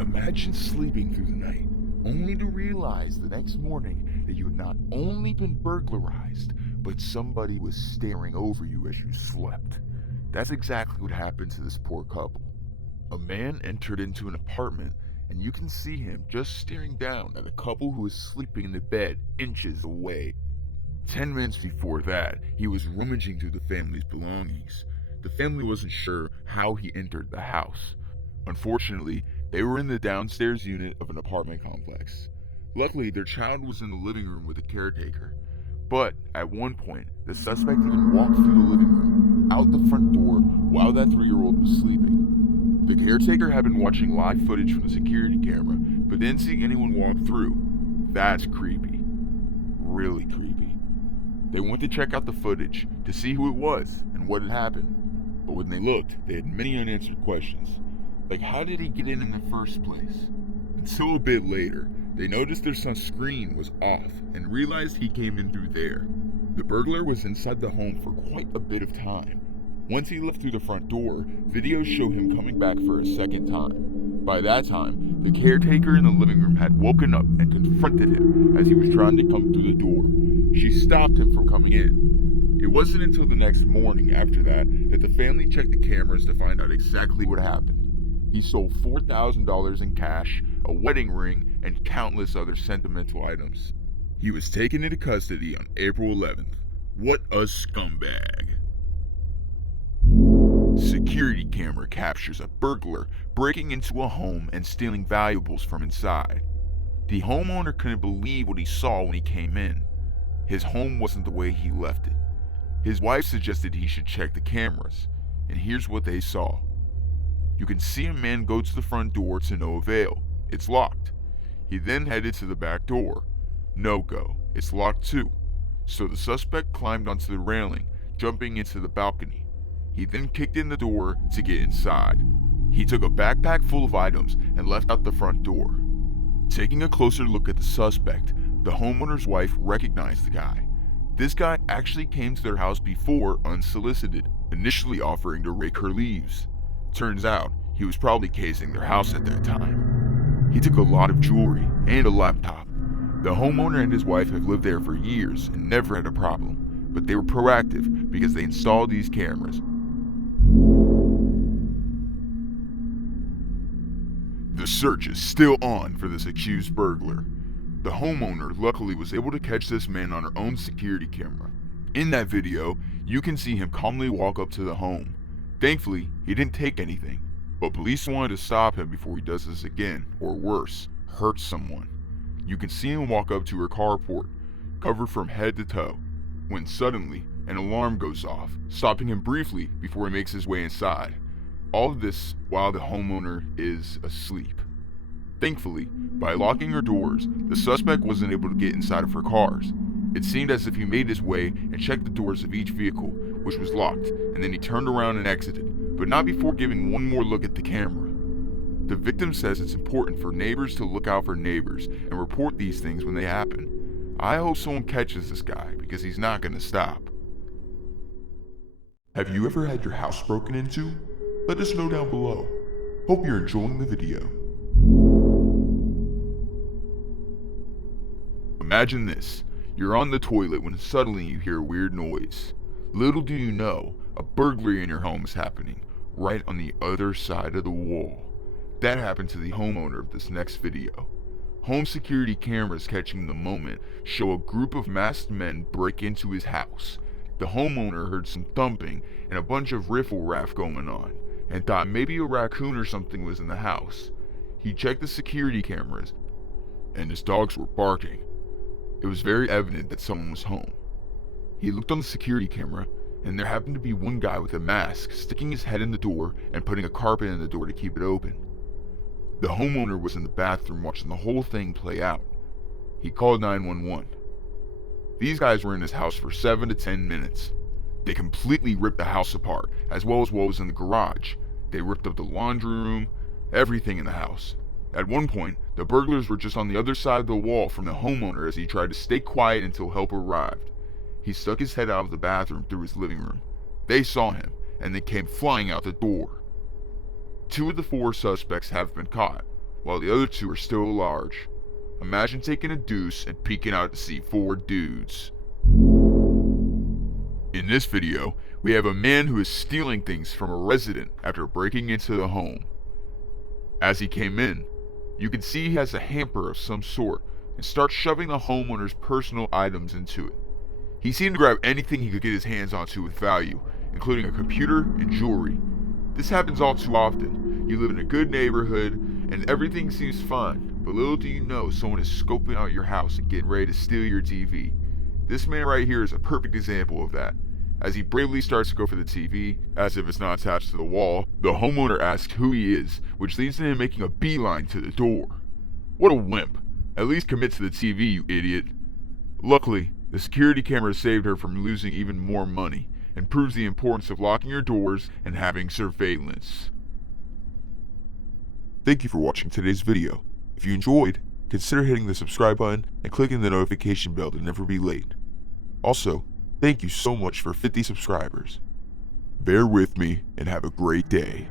Imagine sleeping through the night, only to realize the next morning that you had not only been burglarized, but somebody was staring over you as you slept. That's exactly what happened to this poor couple. A man entered into an apartment, and you can see him just staring down at a couple who is sleeping in the bed inches away. 10 minutes before that, he was rummaging through the family's belongings. The family wasn't sure how he entered the house. Unfortunately, they were in the downstairs unit of an apartment complex. Luckily, their child was in the living room with the caretaker. But at one point, the suspect even walked through the living room, out the front door, while that 3-year-old was sleeping. The caretaker had been watching live footage from the security camera, but didn't see anyone walk through. That's creepy. Really creepy. They went to check out the footage to see who it was and what had happened. But when they looked, they had many unanswered questions. Like, how did he get in the first place? Until a bit later, they noticed their son's screen was off and realized he came in through there. The burglar was inside the home for quite a bit of time. Once he left through the front door, videos show him coming back for a second time. By that time, the caretaker in the living room had woken up and confronted him as he was trying to come through the door. She stopped him from coming in. It wasn't until the next morning after that the family checked the cameras to find out exactly what happened. He stole $4,000 in cash, a wedding ring, and countless other sentimental items. He was taken into custody on April 11th. What a scumbag. Security camera captures a burglar breaking into a home and stealing valuables from inside. The homeowner couldn't believe what he saw when he came in. His home wasn't the way he left it. His wife suggested he should check the cameras, and here's what they saw. You can see a man go to the front door to no avail. It's locked. He then headed to the back door. No go. It's locked too. So the suspect climbed onto the railing, jumping into the balcony. He then kicked in the door to get inside. He took a backpack full of items and left out the front door. Taking a closer look at the suspect, the homeowner's wife recognized the guy. This guy actually came to their house before unsolicited, initially offering to rake her leaves. Turns out, he was probably casing their house at that time. He took a lot of jewelry and a laptop. The homeowner and his wife have lived there for years and never had a problem, but they were proactive because they installed these cameras. The search is still on for this accused burglar. The homeowner luckily was able to catch this man on her own security camera. In that video, you can see him calmly walk up to the home. Thankfully, he didn't take anything, but police wanted to stop him before he does this again, or worse, hurt someone. You can see him walk up to her carport, covered from head to toe, when suddenly, an alarm goes off, stopping him briefly before he makes his way inside. All of this while the homeowner is asleep. Thankfully, by locking her doors, the suspect wasn't able to get inside of her cars. It seemed as if he made his way and checked the doors of each vehicle, which was locked, and then he turned around and exited, but not before giving one more look at the camera. The victim says it's important for neighbors to look out for neighbors and report these things when they happen. I hope someone catches this guy because he's not going to stop. Have you ever had your house broken into? Let us know down below. Hope you're enjoying the video. Imagine this. You're on the toilet when suddenly you hear a weird noise. Little do you know, a burglary in your home is happening, right on the other side of the wall. That happened to the homeowner of this next video. Home security cameras catching the moment show a group of masked men break into his house. The homeowner heard some thumping and a bunch of riffle-raff going on, and thought maybe a raccoon or something was in the house. He checked the security cameras, and his dogs were barking. It was very evident that someone was home. He looked on the security camera, and there happened to be one guy with a mask sticking his head in the door and putting a carpet in the door to keep it open. The homeowner was in the bathroom watching the whole thing play out. He called 911. These guys were in his house for 7 to 10 minutes. They completely ripped the house apart, as well as what was in the garage. They ripped up the laundry room, everything in the house. At one point, the burglars were just on the other side of the wall from the homeowner as he tried to stay quiet until help arrived. He stuck his head out of the bathroom through his living room. They saw him, and they came flying out the door. 2 of the 4 suspects have been caught. while the other two are still large. Imagine taking a deuce and peeking out to see 4 dudes. In this video, we have a man who is stealing things from a resident after breaking into the home. As he came in, you can see he has a hamper of some sort and starts shoving the homeowner's personal items into it. He seemed to grab anything he could get his hands onto with value, including a computer and jewelry. This happens all too often. You live in a good neighborhood and everything seems fine, but little do you know someone is scoping out your house and getting ready to steal your TV. This man right here is a perfect example of that. As he bravely starts to go for the TV, as if it's not attached to the wall, the homeowner asks who he is, which leads to him making a beeline to the door. What a wimp. At least commit to the TV, you idiot. Luckily, the security camera saved her from losing even more money, and proves the importance of locking your doors and having surveillance. Thank you for watching today's video. If you enjoyed, consider hitting the subscribe button and clicking the notification bell to never be late. Also, thank you so much for 50 subscribers. Bear with me and have a great day.